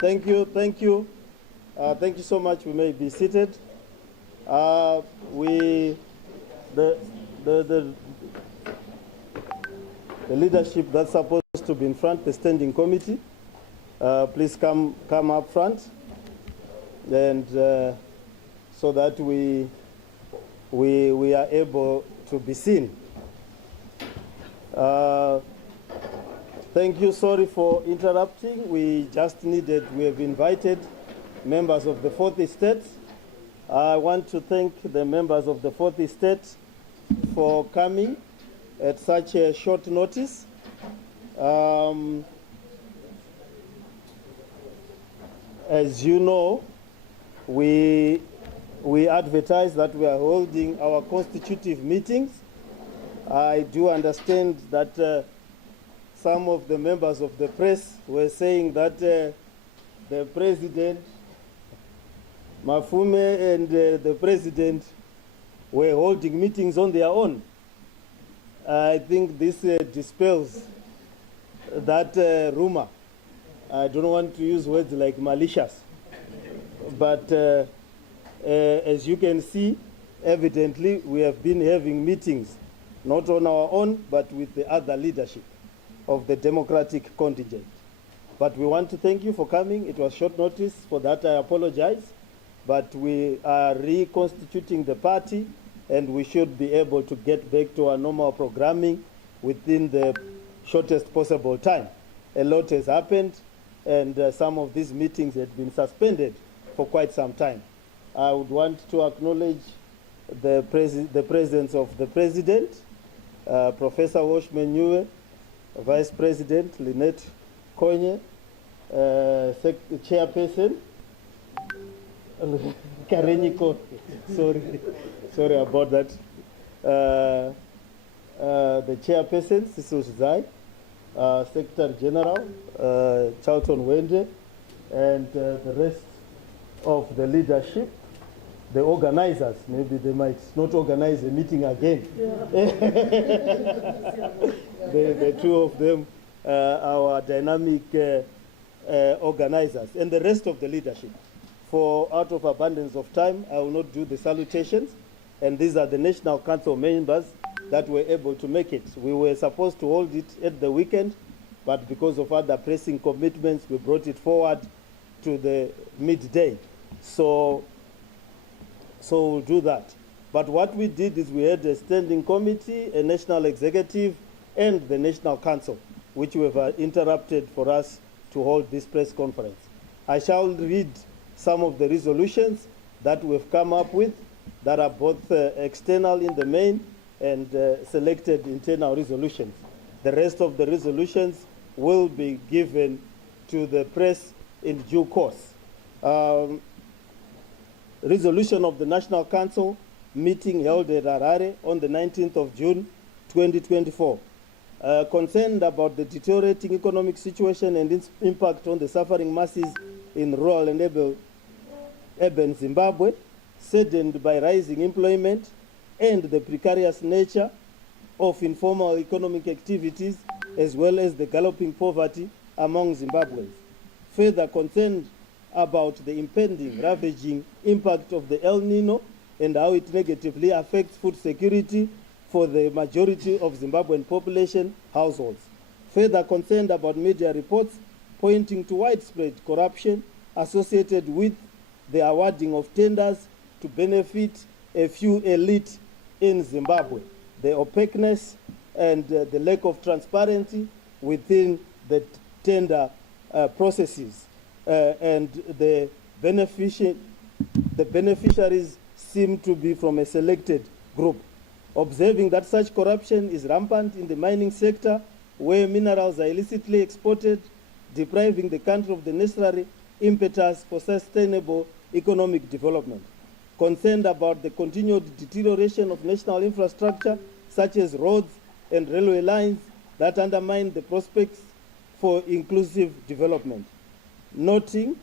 Thank you. Thank you so much. We may be seated. The leadership that's supposed to be in front, the standing committee, please come up front, and so that we are able to be seen. Thank you. Sorry for interrupting. We have invited members of the Fourth Estate. I want to thank the members of the Fourth Estate for coming at such a short notice. As you know, we advertise that we are holding our constitutive meetings. I do understand that some of the members of the press were saying that the president, Mafume, and the president were holding meetings on their own. I think this dispels that rumor. I don't want to use words like malicious. But as you can see, evidently we have been having meetings, not on our own, but with the other leadership of the Democratic contingent. But we want to thank you for coming. It was short notice. For that, I apologize. But we are reconstituting the party, and we should be able to get back to our normal programming within the shortest possible time. A lot has happened, and some of these meetings had been suspended for quite some time. I would want to acknowledge the presence of the President, Professor Welshman Ncube, Vice President Lynette Konye, Chairperson Karenyiko, sorry about that. The Chairperson Sisu Zai, Secretary General Charlton Hwende, and the rest of the leadership, the organizers. Maybe they might not organize a meeting again. Yeah. The two of them, our dynamic organizers, and the rest of the leadership. For out of abundance of time, I will not do the salutations, and these are the National Council members that were able to make it. We were supposed to hold it at the weekend, but because of other pressing commitments, we brought it forward to the midday. So we'll do that. But what we did is we had a standing committee, a national executive, and the National Council, which we have interrupted for us to hold this press conference. I shall read some of the resolutions that we've come up with that are both external in the main and selected internal resolutions. The rest of the resolutions will be given to the press in due course. Resolution of the National Council meeting held at Harare on the 19th of June 2024. Concerned about the deteriorating economic situation and its impact on the suffering masses in rural and urban Zimbabwe, saddened by rising employment and the precarious nature of informal economic activities, as well as the galloping poverty among Zimbabweans. Further concerned about the impending ravaging impact of the El Nino and how it negatively affects food security for the majority of Zimbabwean population households. Further concerned about media reports pointing to widespread corruption associated with the awarding of tenders to benefit a few elite in Zimbabwe, the opaqueness and the lack of transparency within the tender processes, and the beneficiaries seem to be from a selected group. Observing that such corruption is rampant in the mining sector, where minerals are illicitly exported, depriving the country of the necessary impetus for sustainable economic development. Concerned about the continued deterioration of national infrastructure, such as roads and railway lines that undermine the prospects for inclusive development. Noting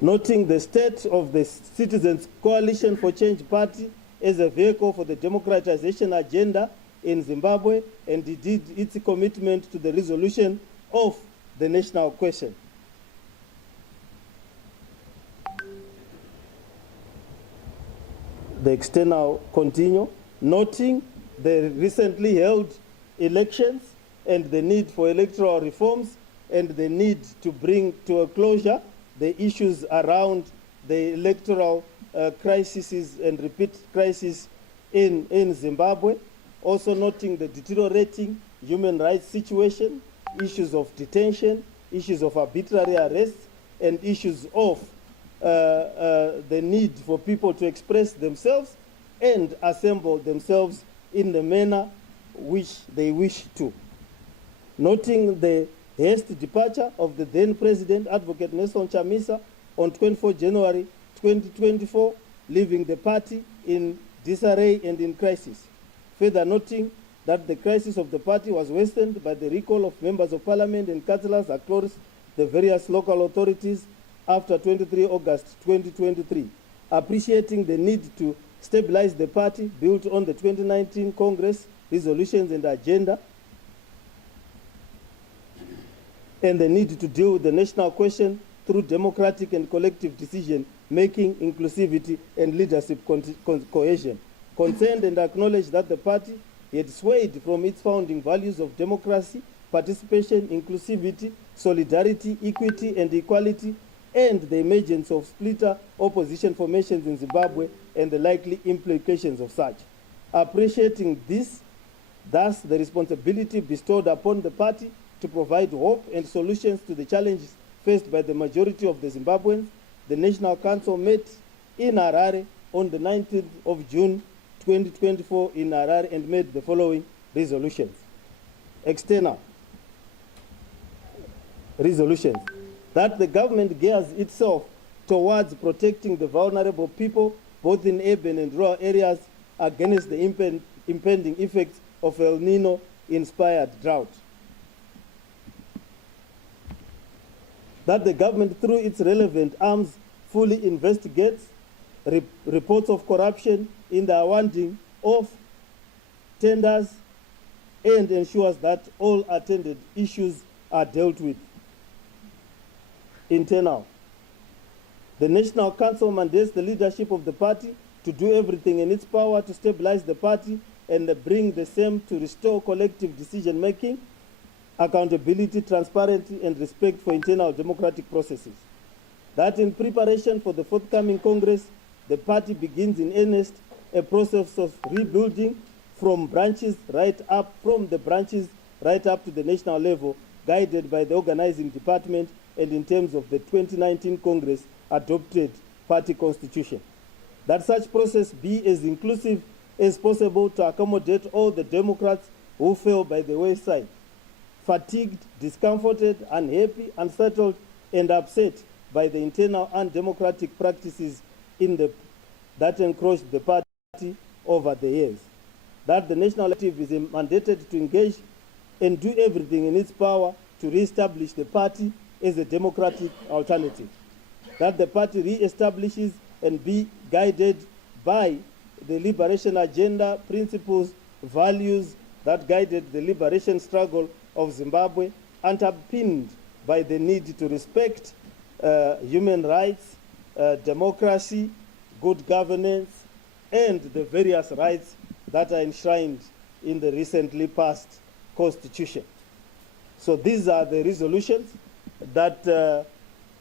the state of the Citizens Coalition for Change Party as a vehicle for the democratization agenda in Zimbabwe, and indeed its commitment to the resolution of the national question. The external continue, noting the recently held elections and the need for electoral reforms and the need to bring to a closure the issues around the electoral crises and repeat crisis in Zimbabwe. Also noting the deteriorating human rights situation, issues of detention, issues of arbitrary arrests, and issues of the need for people to express themselves and assemble themselves in the manner which they wish to. Noting the hasty departure of the then President, Advocate Nelson Chamisa, on 24 January 2024, leaving the party in disarray and in crisis. Further noting that the crisis of the party was worsened by the recall of members of parliament and councillors across the various local authorities after 23 August 2023. Appreciating the need to stabilize the party built on the 2019 Congress resolutions and agenda, and the need to deal with the national question through democratic and collective decision-making, inclusivity, and leadership cohesion. Concerned and acknowledged that the party had swayed from its founding values of democracy, participation, inclusivity, solidarity, equity, and equality, and the emergence of splitter opposition formations in Zimbabwe and the likely implications of such. Appreciating this, thus the responsibility bestowed upon the party to provide hope and solutions to the challenges faced by the majority of the Zimbabweans, the National Council met in Harare on the 19th of June 2024 in Harare and made the following resolutions. External resolutions. That the government gears itself towards protecting the vulnerable people, both in urban and rural areas, against the impending effects of El Nino-inspired drought. That the government, through its relevant arms, fully investigates reports of corruption in the awarding of tenders and ensures that all attended issues are dealt with. Internal. The National Council mandates the leadership of the party to do everything in its power to stabilize the party and bring the same to restore collective decision-making, accountability, transparency, and respect for internal democratic processes. That in preparation for the forthcoming Congress, the party begins in earnest a process of rebuilding from the branches right up to the national level, guided by the organizing department and in terms of the 2019 Congress adopted party constitution. That such process be as inclusive as possible to accommodate all the Democrats who fell by the wayside, fatigued, discomforted, unhappy, unsettled, and upset by the internal undemocratic practices that encroached the party over the years. That the National Executive is mandated to engage and do everything in its power to re-establish the party as a democratic alternative. That the party re-establishes and be guided by the liberation agenda, principles, values that guided the liberation struggle of Zimbabwe, underpinned by the need to respect human rights, democracy, good governance, and the various rights that are enshrined in the recently passed constitution. So these are the resolutions that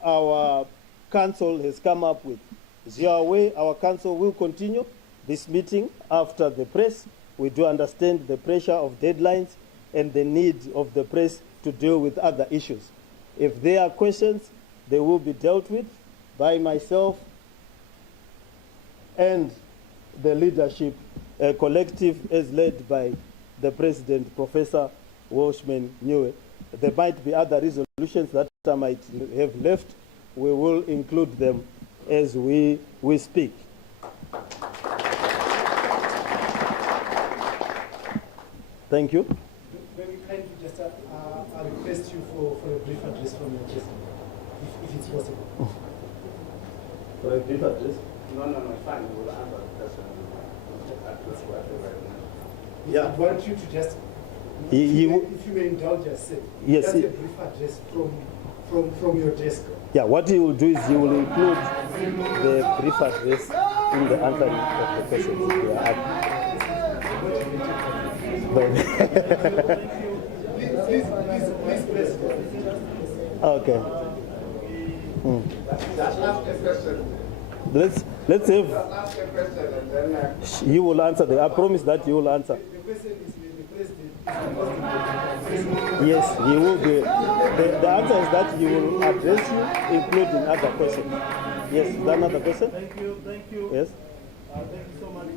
our council has come up with. As you are aware, our council will continue this meeting after the press. We do understand the pressure of deadlines and the need of the press to deal with other issues. If there are questions, they will be dealt with by myself and the leadership collective as led by the President, Professor Welshman Ncube. There might be other resolutions that I might have left. We will include them as we speak. Thank you. Very kindly, just I request you for a brief address from your president, if it's possible. For a brief address? No, fine. We'll answer the question. Yeah. I want you to just, He if you will- may indulge us, Yes, just he- a brief address from your desk. Yeah, what he will do is he will include the brief address in the answering of the questions. Yeah. Please, President. Okay. Just ask a question. Let's Just have. ask a question and then. He will answer. I promise that he will answer. The question is, the President is the Yes, he will be. The answer is that he will address you, including other questions. Yes, is that another question? Thank you, thank you. Yes. Thank you so much.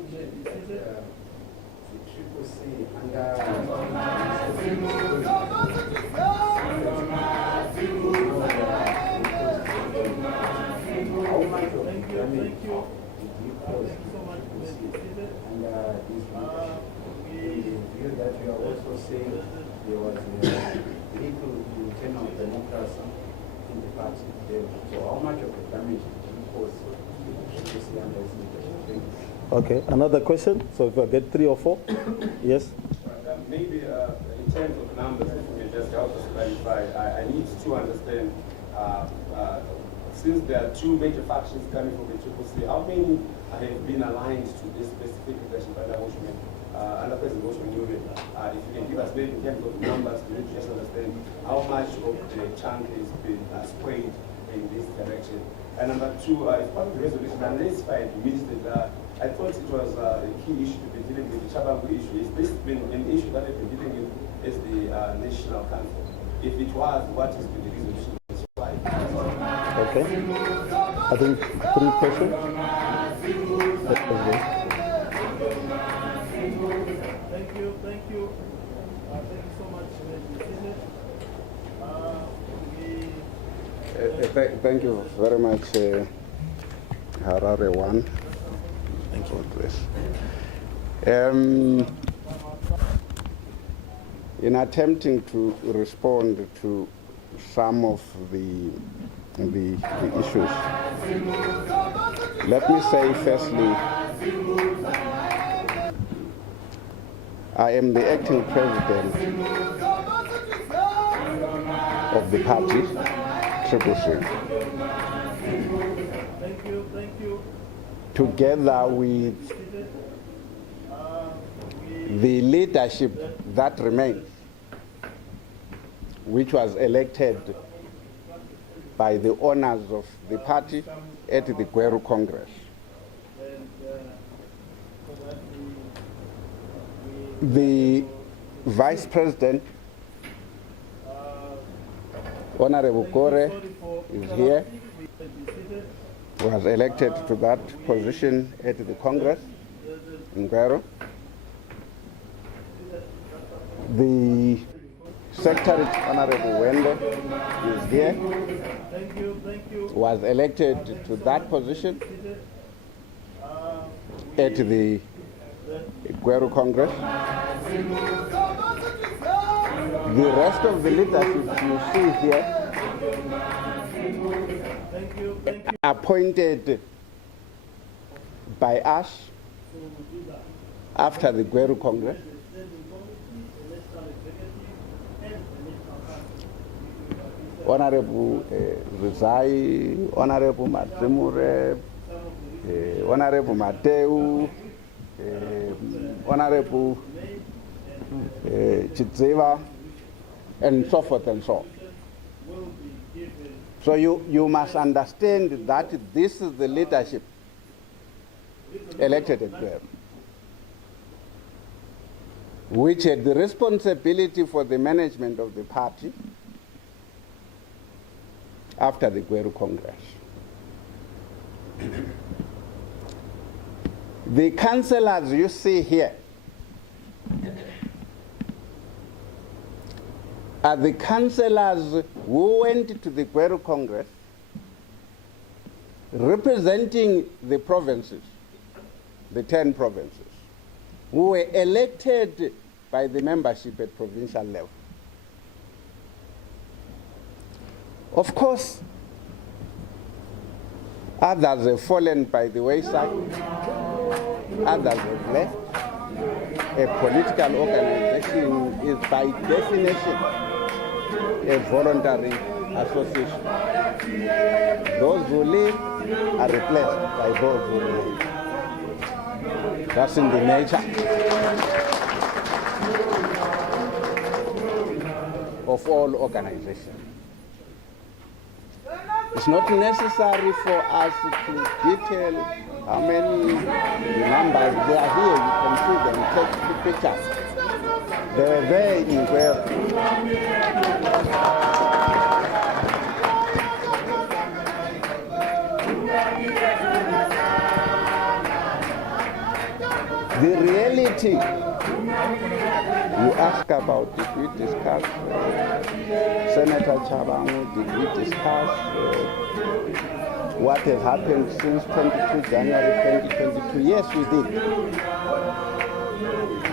Triple C and how much of Thank you, damage thank you. did you Thank cause? you so much. And is the view that you are also saying there was a little internal democracy in the party there. So how much of the damage did you cause to Triple C and its leadership? Thank you. Okay. Another question. So if I get 3 or 4, yes. Maybe in terms of numbers, if you may just help us clarify, I need to understand, since there are 2 major factions coming from the Triple C, how many have been aligned to this specific leadership under Welshman, under President Welshman Ncube? If you can give us maybe in terms of numbers, we need to just understand how much of the chunk has been swayed in this direction. And number 2, if part of the resolution unlessified minister, I thought it was a key issue to be dealing with the Chabangu issue. Is this been an issue that I've been dealing with as the National Council? If it was, what has been the resolution? Okay. I think 3 questions. Thank you, thank you. Thank you so much. Thank you very much, Harare One. Thank you. For this. In attempting to respond to some of the issues, let me say firstly, I am the acting president of the party, Triple C. Thank you, thank you. Together with the leadership that remains, which was elected by the owners of the party at the Gweru Congress. The Vice President, Honorable Kore, is here, was elected to that position at the Congress in Gweru. The Secretary, Honorable Hwende, is here, Thank you, thank you. was elected to that position at the Gweru Congress. The rest of the leadership you see here Thank you, thank you. appointed by us after the Gweru Congress. Honorable Rizai, Honorable Mafume, Honorable Mateu, Honorable Chitzeva, and so forth and so on. So you must understand that this is the leadership elected at Gweru, which had the responsibility for the management of the party after the Gweru Congress. The councillors you see here are the councillors who went to the Gweru Congress representing the provinces, the 10 provinces, who were elected by the membership at provincial level. Of course, others have fallen by the wayside, others have left. a political organization is by definition a voluntary association. Those who leave are replaced by those who remain. That's in the nature of all organizations. It's not necessary for us to detail how many numbers they are here. You can see them, take the pictures. They were there in where the reality. You ask about, did we discuss Senator Chabangu, did we discuss what has happened since 22 January 2022? Yes, we did.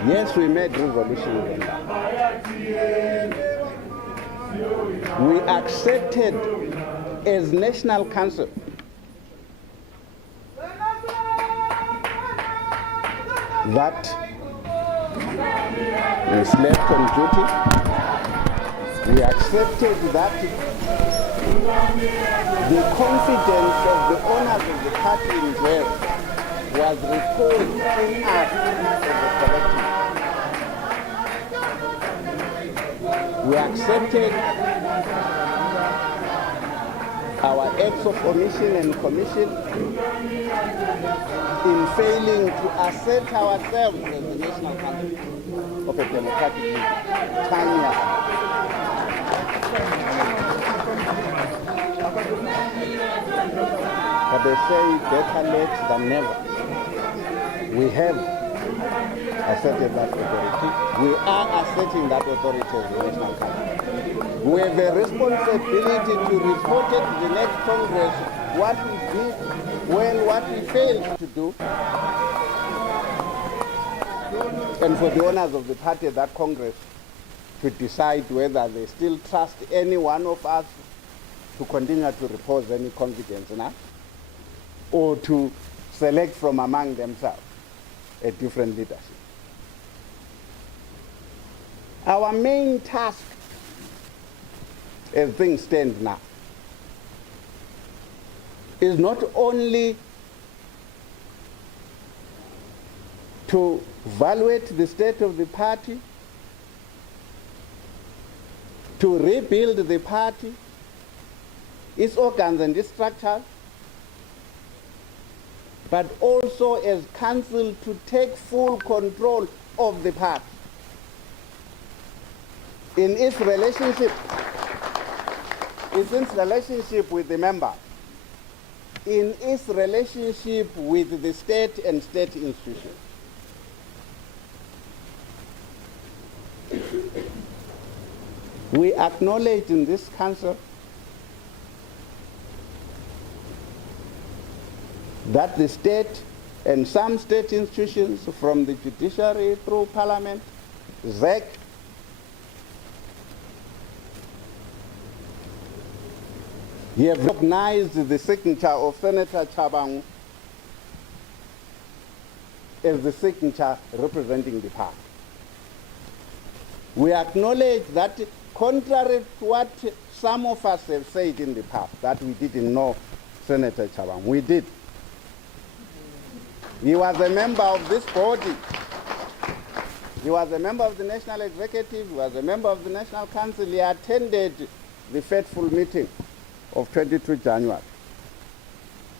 Yes, we made resolutions on that. We accepted as National Council that we slept on duty. We accepted that the confidence of the owners of the party in Wales was reposed in us as a collective. We accepted our acts of omission and commission in failing to assert ourselves as the national country of a democratic league. 10 years. But they say better late than never. We have asserted that authority. We are asserting that authority as the national country. We have a responsibility to report it to the next Congress what we did when what we failed to do. And for the owners of the party at that Congress to decide whether they still trust any one of us to continue to repose any confidence in us or to select from among themselves a different leadership. Our main task as things stand now is not only to evaluate the state of the party, to rebuild the party, its organs and its structures, but also as council to take full control of the party in its relationship with the members, in its relationship with the state and state institutions. We acknowledge in this council that the state and some state institutions, from the judiciary through parliament, ZEC, he have recognized the signature of Senator Chabangu as the signature representing the party. We acknowledge that, contrary to what some of us have said in the past, that we didn't know Senator Chabangu. We did. He was a member of this body. He was a member of the National Executive. He was a member of the National Council. He attended the fateful meeting of 22 January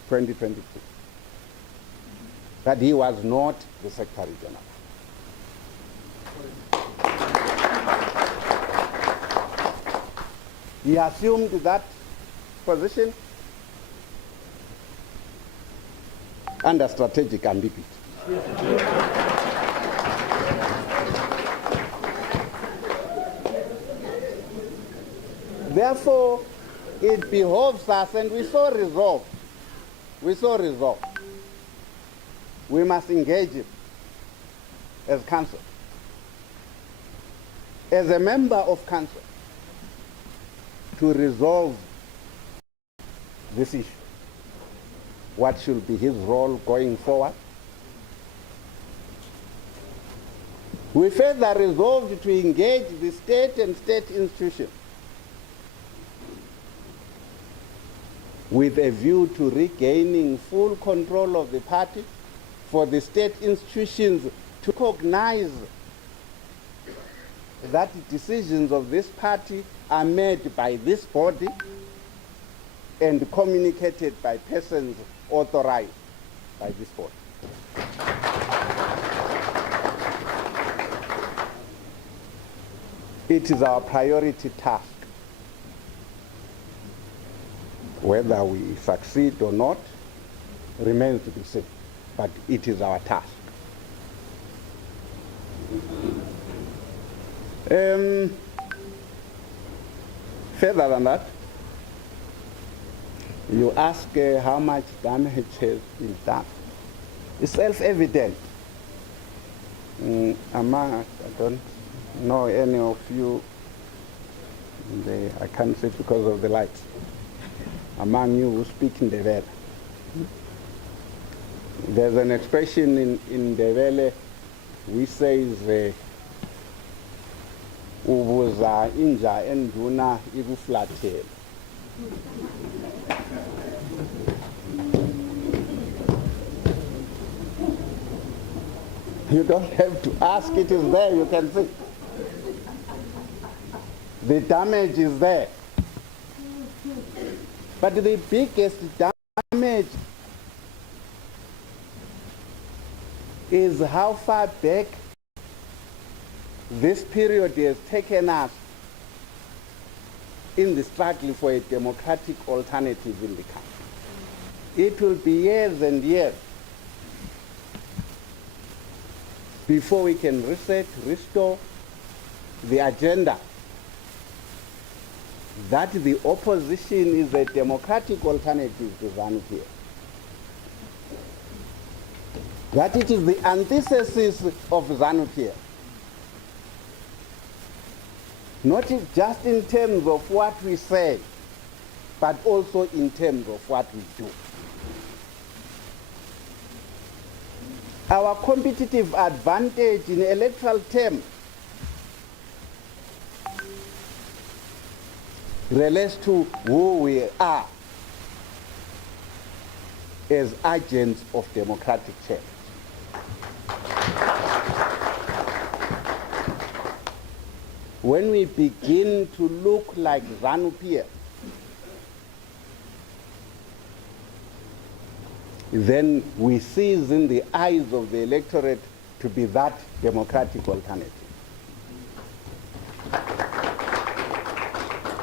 2022. But he was not the Secretary General. He assumed that position under strategic ambiguity. Therefore, it behoves us, and we so resolve, we must engage it as council, as a member of council, to resolve this issue. What should be his role going forward? We further resolved to engage the state and state institutions with a view to regaining full control of the party, for the state institutions to recognize that decisions of this party are made by this body and communicated by persons authorized by this body. It is our priority task. Whether we succeed or not remains to be seen, but it is our task. Further than that, you ask how much damage has been done. It's self-evident. I don't know any of you, I can't say because of the lights, among you who speak in Ndebele. There's an expression in Ndebele which says, ubuza inja enduna ikuflathela. You don't have to ask, it is there, you can see. The damage is there. But the biggest damage is how far back this period has taken us in the struggle for a democratic alternative in the country. It will be years and years before we can reset, restore the agenda that the opposition is a democratic alternative to ZANU-PF. That it is the antithesis of ZANU-PF. Not just in terms of what we say, but also in terms of what we do. Our competitive advantage in electoral terms relates to who we are as agents of democratic change. When we begin to look like ZANU-PF, then we seize in the eyes of the electorate to be that democratic alternative.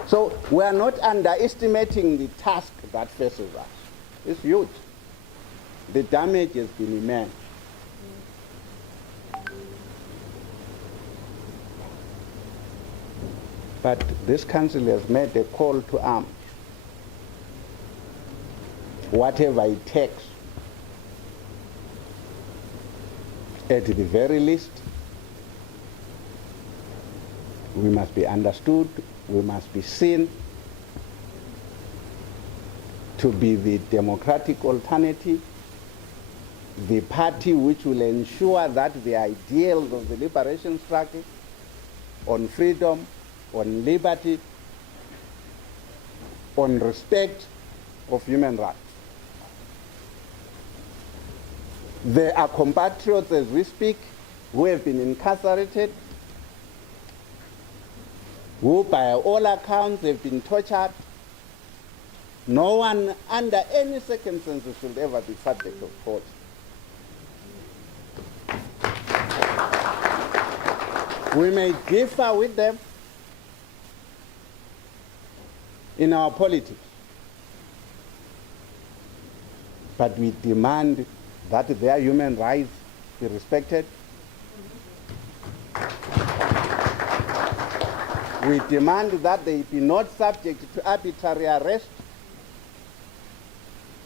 So we are not underestimating the task that faces us. It's huge. The damage has been immense. But this council has made a call to arms. Whatever it takes, at the very least, we must be understood, we must be seen to be the democratic alternative, the party which will ensure that the ideals of the liberation struggle on freedom, on liberty, on respect of human rights. There are compatriots as we speak who have been incarcerated, who by all accounts have been tortured. No one under any circumstances should ever be subject of torture. We may differ with them in our politics, but we demand that their human rights be respected. We demand that they be not subject to arbitrary arrest.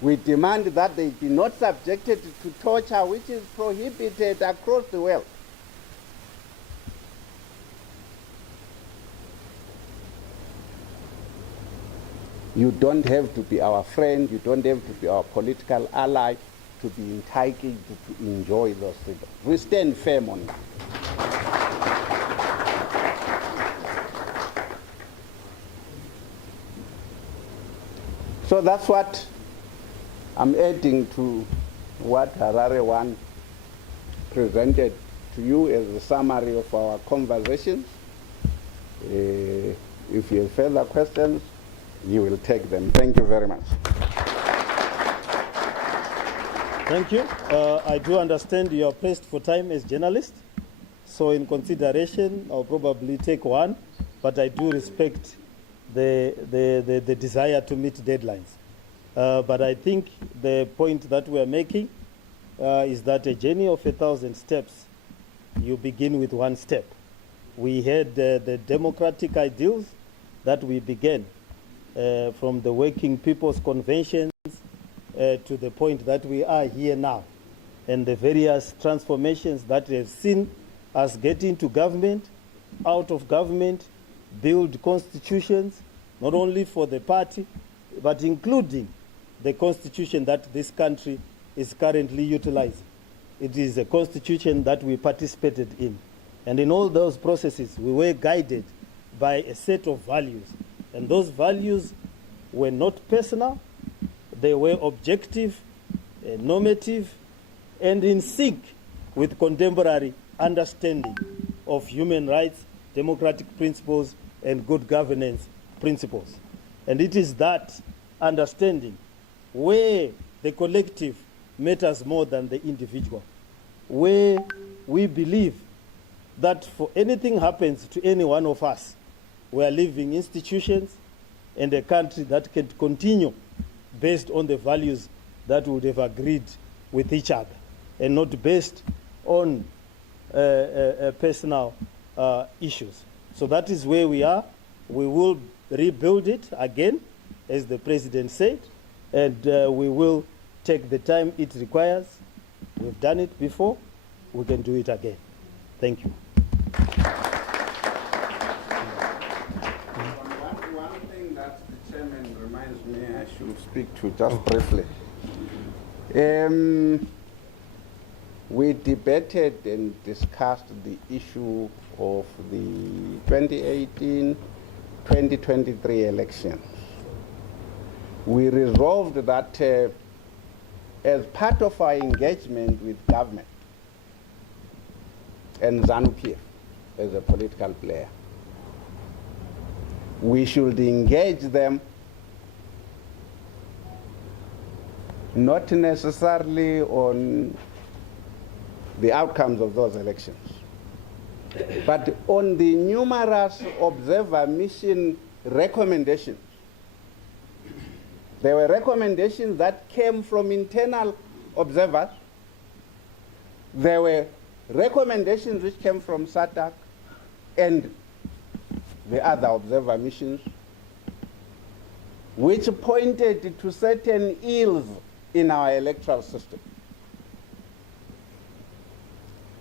We demand that they be not subjected to torture, which is prohibited across the world. You don't have to be our friend, you don't have to be our political ally to be entitled to enjoy those freedoms. We stand firm on that. So that's what I'm adding to what Harare 1 presented to you as a summary of our conversations. If you have further questions, you will take them. Thank you very much. Thank you. I do understand you are pressed for time as journalist. So in consideration, I'll probably take one, but I do respect the desire to meet deadlines. But I think the point that we are making is that a journey of 1,000 steps, you begin with one step. We had the democratic ideals that we began from the Working People's Conventions to the point that we are here now, and the various transformations that we have seen us get into government, out of government, build constitutions, not only for the party, but including the constitution that this country is currently utilizing. It is a constitution that we participated in. And in all those processes, we were guided by a set of values. And those values were not personal, they were objective, normative, and in sync with contemporary understanding of human rights, democratic principles, and good governance principles. And it is that understanding where the collective matters more than the individual, where we believe that for anything happens to any one of us, we are living institutions and a country that can continue based on the values that would have agreed with each other and not based on personal issues. So that is where we are. We will rebuild it again, as the President said, and we will take the time it requires. We've done it before. We can do it again. Thank you. One thing that the chairman reminds me I should speak to just briefly. We debated and discussed the issue of the 2018-2023 elections. We resolved that as part of our engagement with government and ZANU-PF as a political player, we should engage them not necessarily on the outcomes of those elections, but on the numerous observer mission recommendations. There were recommendations that came from internal observers. There were recommendations which came from SADC and the other observer missions, which pointed to certain ills in our electoral system.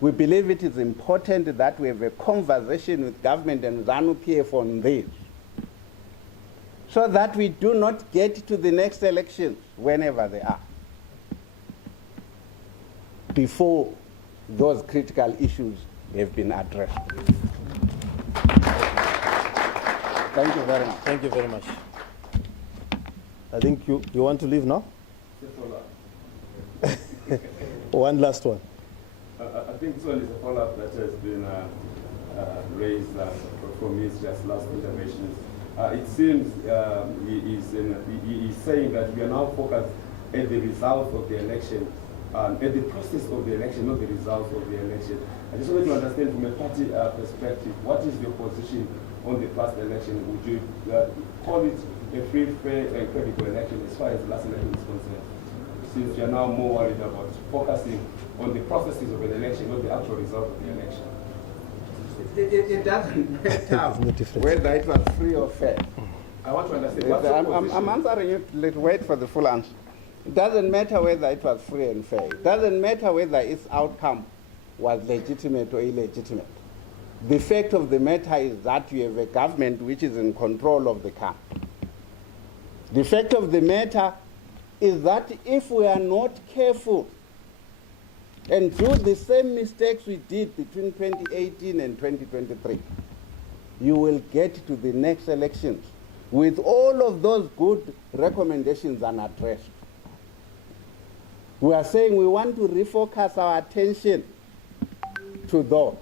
We believe it is important that we have a conversation with government and ZANU-PF on this, so that we do not get to the next elections, whenever they are, before those critical issues have been addressed. Thank you very much. Thank you very much. I think you want to leave now? One last one. I think this one is a follow-up that has been raised from his just last interventions. It seems he is saying that we are now focused at the result of the election, at the process of the election, not the result of the election. I just wanted to understand from a party perspective, what is your position on the past election? Would you call it a free, fair, and credible election as far as the last election is concerned? Since you are now more worried about focusing on the processes of an election, not the actual result of the election. It doesn't matter whether it was free or fair. I want to understand. I'm answering you. Let's wait for the full answer. It doesn't matter whether it was free and fair. It doesn't matter whether its outcome was legitimate or illegitimate. The fact of the matter is that you have a government which is in control of the camp. The fact of the matter is that if we are not careful and do the same mistakes we did between 2018 and 2023, you will get to the next elections with all of those good recommendations unaddressed. We are saying we want to refocus our attention to those.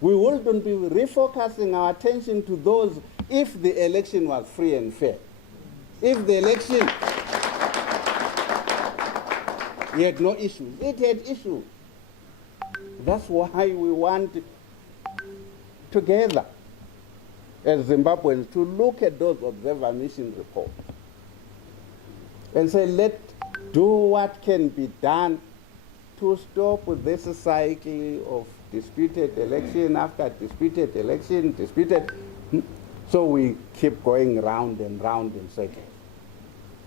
We wouldn't be refocusing our attention to those if the election was free and fair. If the election had no issues, it had issues. That's why we want together as Zimbabweans to look at those observer mission reports and say, let's do what can be done to stop with this cycle of disputed election after disputed election, so we keep going round and round in circles.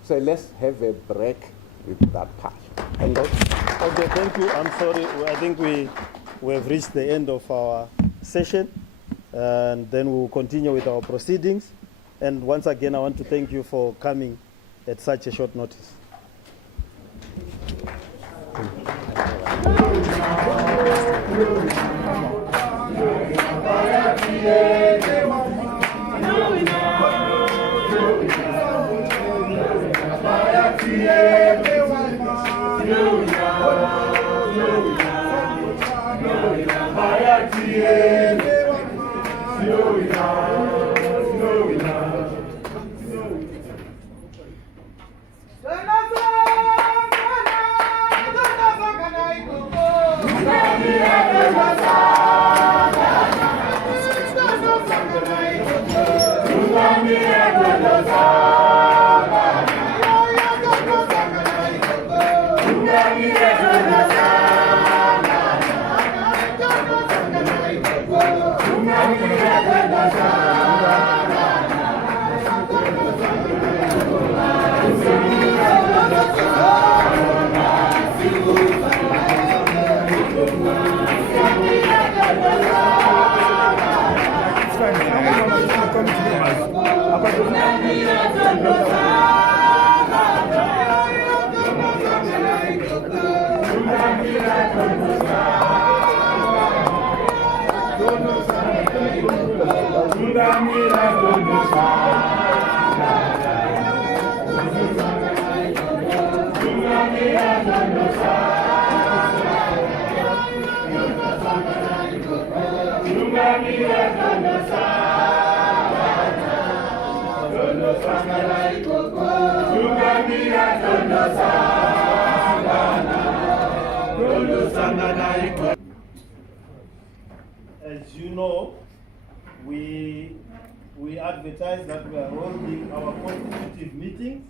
So let's have a break with that part. Okay, thank you. I'm sorry. I think we have reached the end of our session, and then we will continue with our proceedings. And once again, I want to thank you for coming at such a short notice. As you know, we advertise that we are holding our constitutive meetings